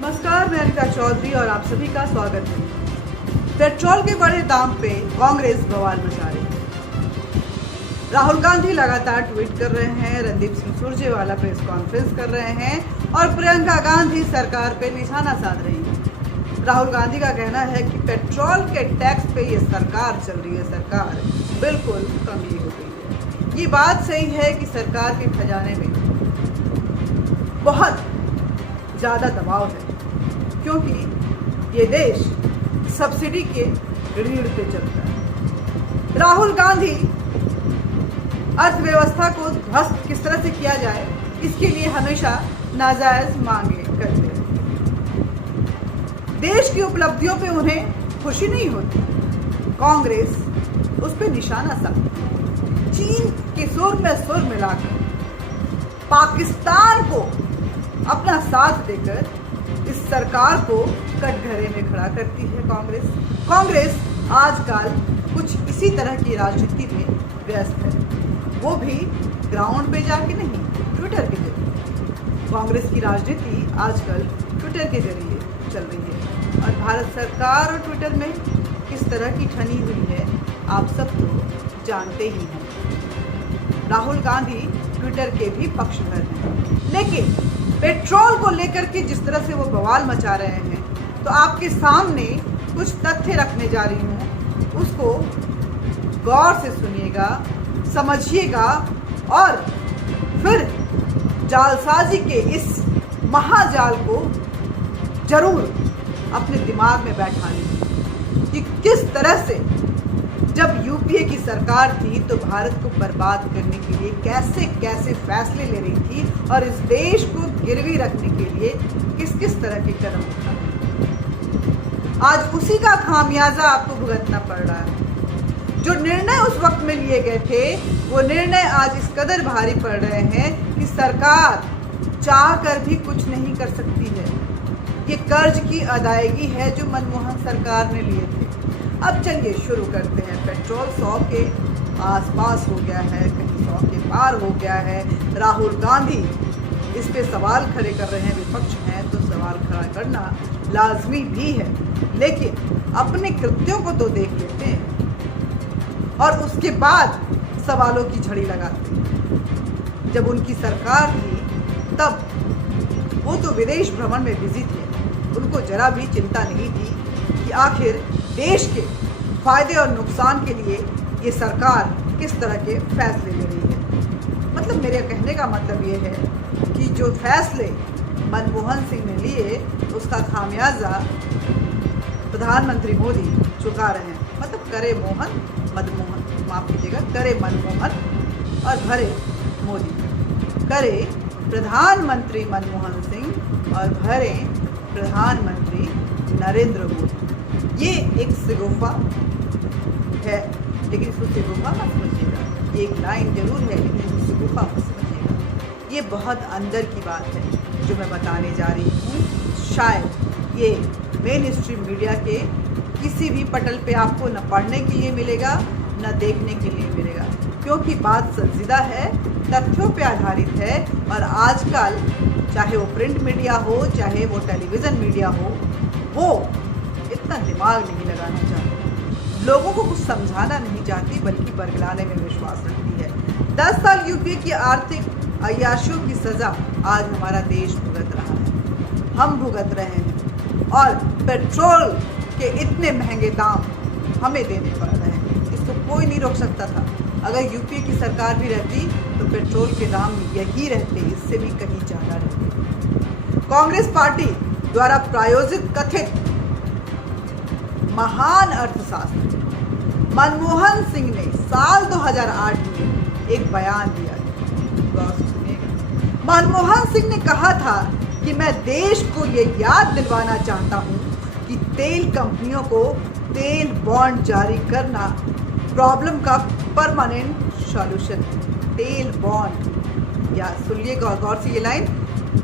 नमस्कार, मैं अनिता चौधरी और आप सभी का स्वागत है। पेट्रोल के बढ़े दाम पे कांग्रेस बवाल मचा रही है। राहुल गांधी लगातार ट्वीट कर रहे हैं, रणदीप सिंह सुरजेवाला प्रेस कॉन्फ्रेंस कर रहे हैं और प्रियंका गांधी सरकार पे निशाना साध रही है। राहुल गांधी का कहना है कि पेट्रोल के टैक्स पे ये सरकार चल रही है, सरकार बिल्कुल कमी हो गई है। ये बात सही है कि सरकार के खजाने में बहुत ज़्यादा दबाव है, क्योंकि ये देश सब्सिडी के ऋण पे चलता है। राहुल गांधी अर्थव्यवस्था को ध्वस्त किस तरह से किया जाए, इसके लिए हमेशा नाजायज मांगे करते हैं। देश की उपलब्धियों पे उन्हें खुशी नहीं होती, कांग्रेस उस पे निशाना साधती है। चीन के सुर में सुर मिलाकर पाकिस्तान को अपना साथ देकर इस सरकार को कटघरे में खड़ा करती है कांग्रेस आजकल कुछ इसी तरह की राजनीति में व्यस्त है, वो भी ग्राउंड पे जाके नहीं, ट्विटर के जरिए। कांग्रेस की राजनीति आजकल ट्विटर के जरिए चल रही है और भारत सरकार और ट्विटर में किस तरह की ठनी हुई है आप सब तो जानते ही हैं। राहुल गांधी ट्विटर के भी पक्षधर हैं, लेकिन पेट्रोल को लेकर के जिस तरह से वो बवाल मचा रहे हैं, तो आपके सामने कुछ तथ्य रखने जा रही हूँ, उसको गौर से सुनिएगा, समझिएगा और फिर जालसाजी के इस महाजाल को जरूर अपने दिमाग में बैठा लीजिए कि किस तरह से जब यूपीए की सरकार थी तो भारत को बर्बाद करने के लिए कैसे कैसे फैसले ले रही थी और इस देश को गिरवी रखने के लिए किस किस तरह के कदम उठाए। आज उसी का खामियाजा आपको भुगतना पड़ रहा है। जो निर्णय उस वक्त में लिए गए थे, वो निर्णय आज इस कदर भारी पड़ रहे हैं कि सरकार चाह कर भी कुछ नहीं कर सकती है। ये कर्ज की अदायगी है जो मनमोहन सरकार ने लिए थे। अब चलिए शुरू करते हैं। पेट्रोल 100 के आसपास हो गया है, कहीं 100 के पार हो गया है। राहुल गांधी इस पे सवाल खड़े कर रहे हैं, विपक्ष हैं तो सवाल खड़ा करना लाजमी भी है, लेकिन अपने कृत्यों को तो देख लेते हैं और उसके बाद सवालों की झड़ी लगाते हैं। जब उनकी सरकार थी तब वो तो विदेश भ्रमण में बिजी थे, उनको जरा भी चिंता नहीं थी कि आखिर देश के फायदे और नुकसान के लिए ये सरकार किस तरह के फैसले ले रही है। मतलब मेरे कहने का मतलब ये है कि जो फैसले मनमोहन सिंह ने लिए उसका खामियाजा प्रधानमंत्री मोदी चुका रहे हैं। मतलब करे मोहन मदमोहन, माफ कीजिएगा, करे मनमोहन और भरे मोदी। करे प्रधानमंत्री मनमोहन सिंह और भरे प्रधानमंत्री नरेंद्र मोदी। ये एक सिगोफा है, लेकिन इसको सिगोफा मत समझिएगा। ये एक लाइन जरूर है, लेकिन इसको सिगोफा मत समझिएगा। ये बहुत अंदर की बात है जो मैं बताने जा रही हूँ। शायद ये मेन स्ट्रीम मीडिया के किसी भी पटल पे आपको न पढ़ने के लिए मिलेगा न देखने के लिए मिलेगा, क्योंकि बात संजीदा है, तथ्यों पे आधारित है और आजकल चाहे वो प्रिंट मीडिया हो चाहे वो टेलीविज़न मीडिया हो, वो इतना दिमाग नहीं लगाना चाहती, लोगों को कुछ समझाना नहीं चाहती, बल्कि बरगलाने में विश्वास रखती है। 10 साल यूपीए की आर्थिक अय्याशियों की सज़ा आज हमारा देश भुगत रहा है, हम भुगत रहे हैं और पेट्रोल के इतने महंगे दाम हमें देने पड़ रहे हैं। इसको कोई नहीं रोक सकता था। अगर यूपीए की सरकार भी रहती तो पेट्रोल के दाम यही रहते, इससे भी कहीं ज़्यादा रहते। कांग्रेस पार्टी द्वारा प्रायोजित कथित महान अर्थशास्त्री मनमोहन सिंह ने साल 2008 में एक बयान दिया। मनमोहन सिंह ने कहा था कि मैं देश को ये याद दिलवाना चाहता हूँ कि तेल कंपनियों को तेल बॉन्ड जारी करना प्रॉब्लम का परमानेंट सॉल्यूशन है। तेल बॉन्ड, या सुनिए गौर से ये लाइन,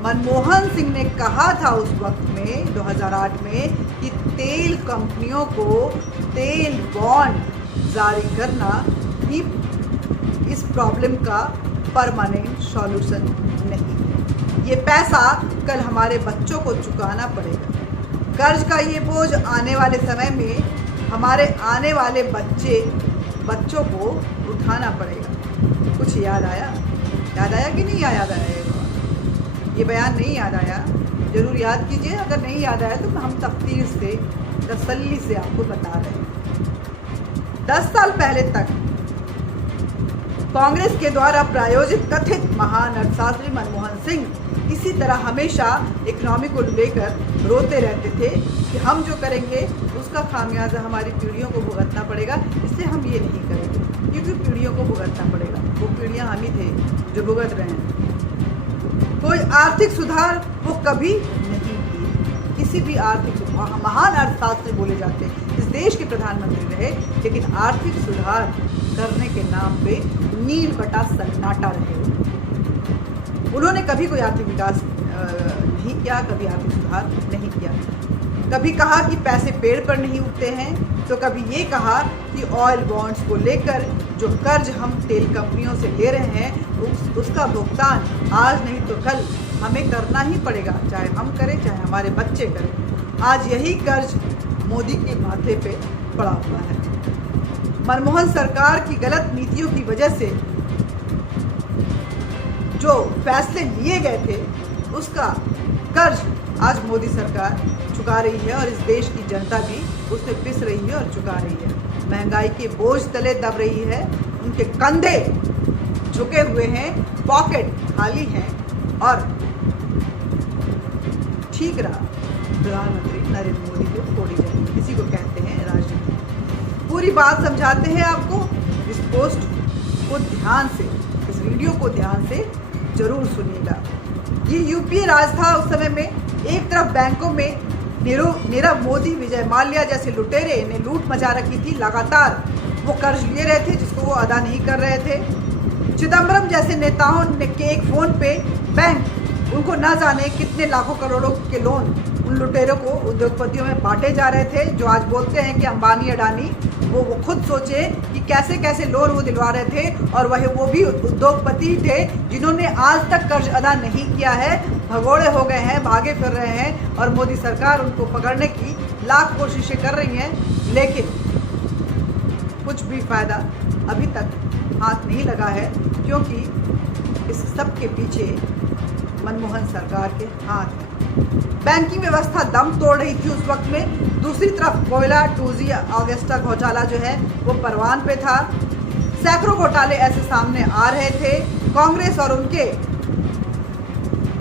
मनमोहन सिंह ने कहा था उस वक्त में 2008 में कि तेल कंपनियों को तेल बॉन्ड जारी करना ही इस प्रॉब्लम का परमानेंट सॉल्यूशन नहीं है। ये पैसा कल हमारे बच्चों को चुकाना पड़ेगा। कर्ज का ये बोझ आने वाले समय में हमारे आने वाले बच्चों को उठाना पड़ेगा। कुछ याद आया कि नहीं याद आया? ये बयान नहीं याद आया? ज़रूर याद कीजिए। अगर नहीं याद आया तो हम तफ्तीश से तसल्ली से आपको बता रहे हैं। 10 साल पहले तक कांग्रेस के द्वारा प्रायोजित कथित महान अर्थशास्त्री मनमोहन सिंह इसी तरह हमेशा इकोनॉमी को लेकर रोते रहते थे कि हम जो करेंगे उसका खामियाजा हमारी पीढ़ियों को भुगतना पड़ेगा, इसलिए हम ये नहीं करेंगे, क्योंकि पीढ़ियों को भुगतना पड़ेगा। वो पीढ़ियां हम ही थे जो भुगत रहे हैं। कोई आर्थिक सुधार वो कभी नहीं किए। किसी भी आर्थिक महान अर्थशास्त्री बोले जाते, इस देश के प्रधानमंत्री रहे, लेकिन आर्थिक सुधार करने के नाम पे नील बटा सन्नाटा रहे। उन्होंने कभी कोई आर्थिक विकास नहीं किया, कभी आर्थिक सुधार नहीं किया। कभी कहा कि पैसे पेड़ पर नहीं उगते हैं, तो कभी ये कहा कि ऑयल बॉन्ड्स को लेकर जो कर्ज हम तेल कंपनियों से ले रहे हैं उसका भुगतान आज नहीं तो कल हमें करना ही पड़ेगा, चाहे हम करें चाहे हमारे बच्चे करें। आज यही कर्ज मोदी के माथे पे पड़ा हुआ है। मनमोहन सरकार की गलत नीतियों की वजह से जो फैसले लिए गए थे उसका कर्ज आज मोदी सरकार चुका रही है और इस देश की जनता भी उससे पिस रही है और चुका रही है। महंगाई के बोझ तले दब रही है, उनके कंधे झुके हुए हैं, पॉकेट खाली हैं और ठीक रहा प्रधानमंत्री नरेंद्र मोदी को थोड़ी जगह, इसी को कहते हैं राजनीति। पूरी बात समझाते हैं आपको। इस पोस्ट को ध्यान से, इस वीडियो को ध्यान से जरूर सुनिएगा। ये यूपीए राज था उस समय में। एक तरफ बैंकों में नीरव मोदी, विजय माल्या जैसे लुटेरे ने लूट मचा रखी थी। लगातार वो कर्ज लिए रहे थे जिसको वो अदा नहीं कर रहे थे। चिदम्बरम जैसे नेताओं ने के एक फोन पे बैंक उनको ना जाने कितने लाखों करोड़ों के लोन उन लुटेरों को उद्योगपतियों में बांटे जा रहे थे, जो आज बोलते हैं कि अंबानी अडानी। वो खुद सोचे कि कैसे कैसे लोन वो दिलवा रहे थे और वो भी उद्योगपति थे जिन्होंने आज तक कर्ज अदा नहीं किया है, भगोड़े हो गए हैं, भागे फिर रहे हैं और मोदी सरकार उनको पकड़ने की लाख कोशिशें कर रही हैं, लेकिन कुछ भी फायदा अभी तक हाथ नहीं लगा है, क्योंकि इस सब के पीछे मनमोहन सरकार के हाथ हैं। बैंकिंग व्यवस्था दम तोड़ रही थी उस वक्त में। दूसरी तरफ कोयला 2G ऑगस्टा घोटाला जो है वो परवान पे था। सैकड़ों घोटाले ऐसे सामने आ रहे थे। कांग्रेस और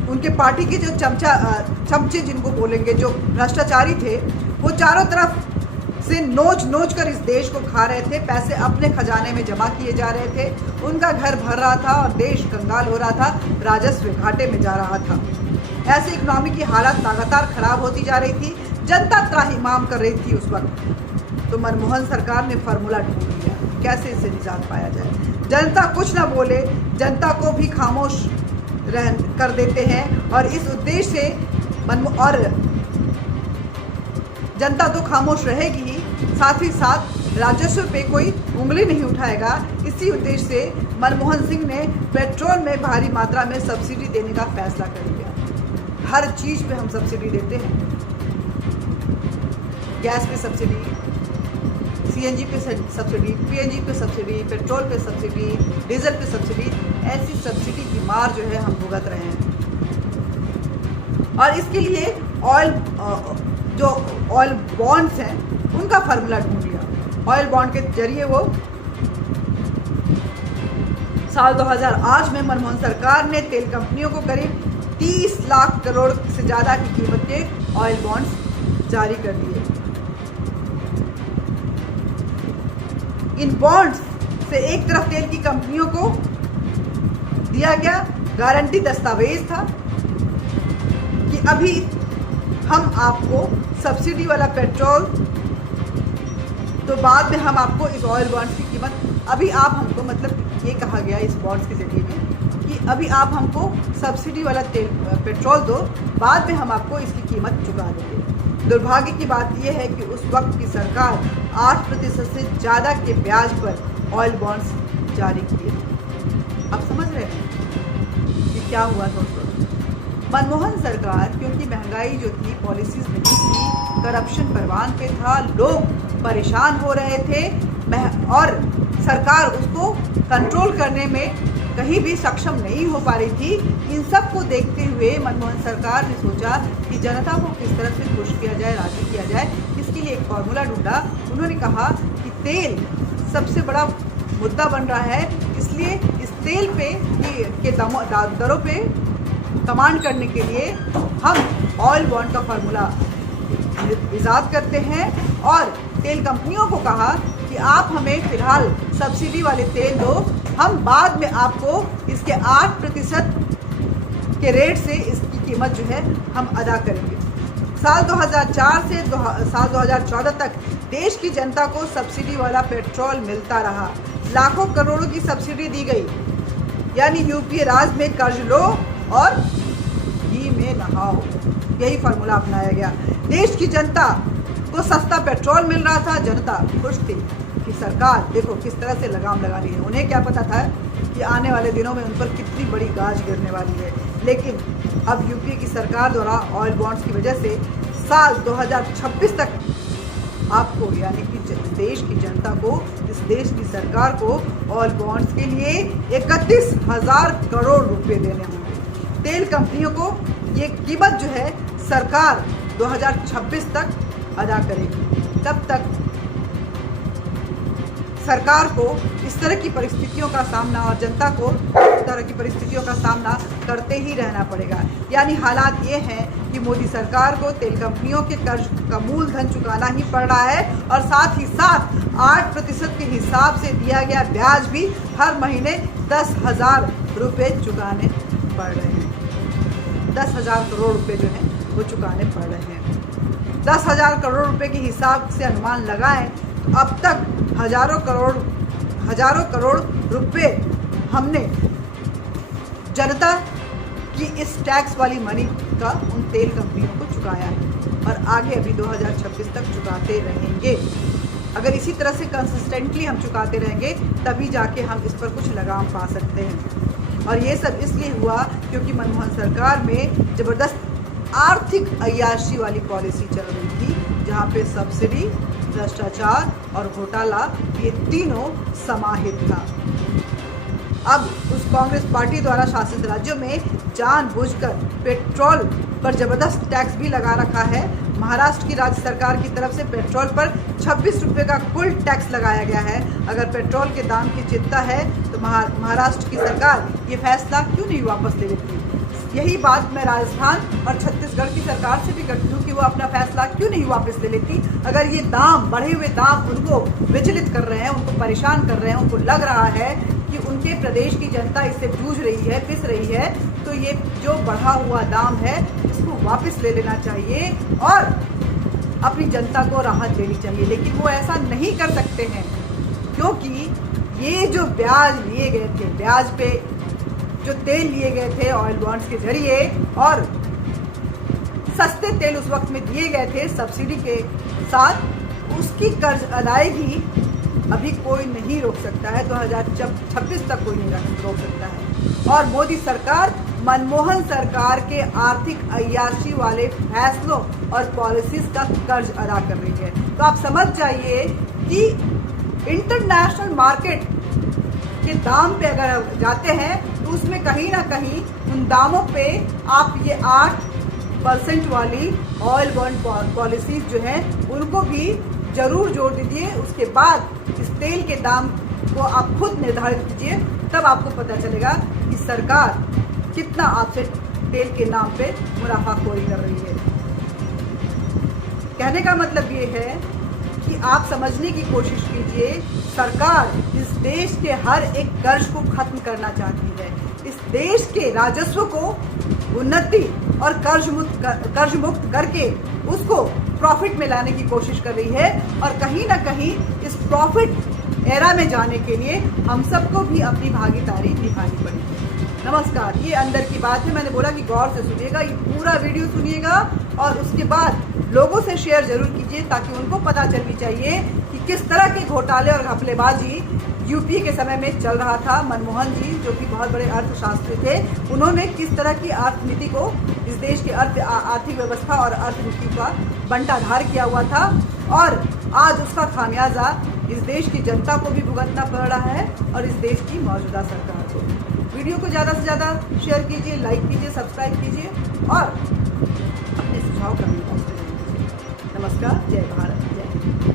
उनके पार्टी के जो चमचे जिनको बोलेंगे, जो भ्रष्टाचारी थे, वो चारों तरफ से नोच कर इस देश को खा रहे थे। पैसे अपने खजाने में जमा किए जा रहे थे, उनका घर भर रहा था और देश कंगाल हो रहा था, राजस्व घाटे में जा रहा था। ऐसे इकोनॉमी की हालत लगातार खराब होती जा रही थी। जनता त्राहिमाम कर रही थी उस वक्त। तो मनमोहन सरकार ने फार्मूला ढूंढ लिया, कैसे इससे निजात पाया जाए। जनता कुछ ना बोले, जनता को भी खामोश कर देते हैं और इस उद्देश्य से और जनता तो खामोश रहेगी ही, साथ ही साथ राजस्व पे कोई उंगली नहीं उठाएगा। इसी उद्देश्य से मनमोहन सिंह ने पेट्रोल में भारी मात्रा में सब्सिडी देने का फैसला कर लिया। हर चीज़ पे हम सब्सिडी देते हैं, गैस पे सब्सिडी, CNG पे सब्सिडी, PNG पे सब्सिडी, पेट्रोल पे सब्सिडी, डीजल पे सब्सिडी। ऐसी सब्सिडी की मार जो है हम भुगत रहे हैं और इसके लिए ऑयल बॉन्ड्स हैं उनका फार्मूला ढूंढ लिया। ऑयल बॉन्ड के जरिए वो साल 2008 में मनमोहन सरकार ने तेल कंपनियों को करीब 30 लाख करोड़ से ज़्यादा की कीमत के ऑयल बॉन्ड्स जारी कर दिए। इन बॉन्ड्स से एक तरफ तेल की कंपनियों को दिया गया गारंटी दस्तावेज था कि अभी हम आपको सब्सिडी वाला पेट्रोल, तो बाद में हम आपको इस ऑयल बॉन्ड्स की कीमत, अभी आप हमको, मतलब ये कहा गया इस बॉन्ड्स के जरिए में कि अभी आप हमको सब्सिडी वाला पेट्रोल दो, बाद में हम आपको इसकी कीमत चुका देंगे। दुर्भाग्य की बात यह है कि उस वक्त की सरकार 8% से ज़्यादा के ब्याज पर ऑयल बॉन्ड्स जारी किए। आप समझ रहे हैं कि क्या हुआ था उस वक्त। मनमोहन सरकार, क्योंकि महंगाई जो थी, पॉलिसीज नहीं थी, करप्शन परवान पे था, लोग परेशान हो रहे थे और सरकार उसको कंट्रोल करने में कहीं भी सक्षम नहीं हो पा रही थी। इन सब को देखते हुए मनमोहन सरकार ने सोचा कि जनता को किस तरह से खुश किया जाए, राजी किया जाए। इसके लिए एक फॉर्मूला ढूंढा। उन्होंने कहा कि तेल सबसे बड़ा मुद्दा बन रहा है, इसलिए इस तेल पे के दरों पे कमांड करने के लिए हम ऑयल बॉन्ड का फॉर्मूला इजाद करते हैं और तेल कंपनियों को कहा कि आप हमें फिलहाल सब्सिडी वाले तेल दो, हम बाद में आपको इसके 8% के रेट से इसकी कीमत जो है हम अदा करेंगे। साल 2004 से साल 2014 तक देश की जनता को सब्सिडी वाला पेट्रोल मिलता रहा, लाखों करोड़ों की सब्सिडी दी गई, यानी यूपीए राज में कर्ज लो और घी में नहाओ, यही फार्मूला अपनाया गया। देश की जनता को सस्ता पेट्रोल मिल रहा था, जनता खुश थी कि सरकार देखो किस तरह से लगाम लगा रही है। उन्हें क्या पता था कि आने वाले दिनों में उन पर कितनी बड़ी गाज गिरने वाली है। लेकिन अब यूपीए की सरकार द्वारा ऑयल बॉन्ड्स की वजह से साल 2026 तक आपको, यानी कि देश की जनता को, इस देश की सरकार को ऑयल बॉन्ड्स के लिए 31,000 करोड़ रुपए देने होंगे। तेल कंपनियों को ये कीमत जो है सरकार 2026 तक अदा करेगी। तब तक सरकार को इस तरह की परिस्थितियों का सामना और जनता को इस तरह की परिस्थितियों का सामना करते ही रहना पड़ेगा। यानी हालात ये हैं कि मोदी सरकार को तेल कंपनियों के कर्ज का मूलधन चुकाना ही पड़ रहा है और साथ ही साथ 8% के हिसाब से दिया गया ब्याज भी हर महीने 10,000 रुपये चुकाने पड़ रहे हैं। 10,000 करोड़ रुपये जो हैं वो चुकाने पड़ रहे हैं। 10,000 करोड़ रुपये के हिसाब से अनुमान लगाएं तो अब तक हजारों करोड़ रुपए हमने जनता की इस टैक्स वाली मनी का उन तेल कंपनियों को चुकाया है और आगे अभी 2026 तक चुकाते रहेंगे। अगर इसी तरह से कंसिस्टेंटली हम चुकाते रहेंगे तभी जाके हम इस पर कुछ लगाम पा सकते हैं। और ये सब इसलिए हुआ क्योंकि मनमोहन सरकार में ज़बरदस्त आर्थिक अय्याशी वाली पॉलिसी चल रही थी, जहाँ पे सब्सिडी, भ्रष्टाचार और घोटाला ये तीनों समाहित था। अब उस कांग्रेस पार्टी द्वारा शासित राज्यों में जानबूझकर पेट्रोल पर जबरदस्त टैक्स भी लगा रखा है। महाराष्ट्र की राज्य सरकार की तरफ से पेट्रोल पर 26 रुपये का कुल टैक्स लगाया गया है। अगर पेट्रोल के दाम की चिंता है तो महाराष्ट्र की सरकार ये फैसला क्यों नहीं वापस ले लेती? यही बात मैं राजस्थान और छत्तीसगढ़ की सरकार से भी करती हूँ कि वो अपना फैसला क्यों नहीं वापस ले लेती। अगर ये दाम, बढ़े हुए दाम उनको विचलित कर रहे हैं, उनको परेशान कर रहे हैं, उनको लग रहा है कि उनके प्रदेश की जनता इससे जूझ रही है, पिस रही है, तो ये जो बढ़ा हुआ दाम है इसको वापस ले लेना चाहिए और अपनी जनता को राहत देनी चाहिए। लेकिन वो ऐसा नहीं कर सकते हैं क्योंकि ये जो ब्याज लिए गए थे, ब्याज पे जो तेल लिए गए थे ऑयल बॉन्ड्स के जरिए और सस्ते तेल उस वक्त में दिए गए थे सब्सिडी के साथ, उसकी कर्ज अदायगी अभी कोई नहीं रोक सकता है। 2026 तक कोई नहीं रोक सकता है। और मोदी सरकार मनमोहन सरकार के आर्थिक अय्याशी वाले फैसलों और पॉलिसीज का कर्ज अदा कर रही है। तो आप समझ जाइए कि इंटरनेशनल मार्केट के दाम पे अगर जाते हैं तो उसमें कहीं ना कहीं उन दामों पे आप ये 8% वाली ऑयल बॉन्ड पॉलिसीज जो हैं उनको भी जरूर जोड़ दीजिए। उसके बाद इस तेल के दाम को आप खुद निर्धारित कीजिए, तब आपको पता चलेगा कि सरकार कितना आपसे तेल के नाम पे मुनाफाखोरी कर रही है। कहने का मतलब ये है कि आप समझने की कोशिश कीजिए, सरकार इस देश के हर एक कर्ज को खत्म करना चाहती है। इस देश के राजस्व को उन्नति और कर्ज मुक्त करके उसको प्रॉफिट में लाने की कोशिश कर रही है और कहीं ना कहीं इस प्रॉफिट एरा में जाने के लिए हम सबको भी अपनी भागीदारी निभानी पड़ेगी। नमस्कार, ये अंदर की बात है। मैंने बोला कि गौर से सुनिएगा, ये पूरा वीडियो सुनिएगा और उसके बाद लोगों से शेयर जरूर कीजिए ताकि उनको पता चलनी चाहिए कि किस तरह के घोटाले और घपलेबाजी यूपीए के समय में चल रहा था। मनमोहन जी जो कि बहुत बड़े अर्थशास्त्री थे, उन्होंने किस तरह की अर्थनीति को इस देश की आर्थिक व्यवस्था और अर्थनीति का बंटाधार किया हुआ था, और आज उसका खामियाजा इस देश की जनता को भी भुगतना पड़ रहा है और इस देश की मौजूदा सरकार को। वीडियो को ज़्यादा से ज़्यादा शेयर कीजिए, लाइक कीजिए, सब्सक्राइब कीजिए और अपने सुझाव कमेंट बॉक्स में कीजिए। नमस्कार, जय भारत, जय हिंद।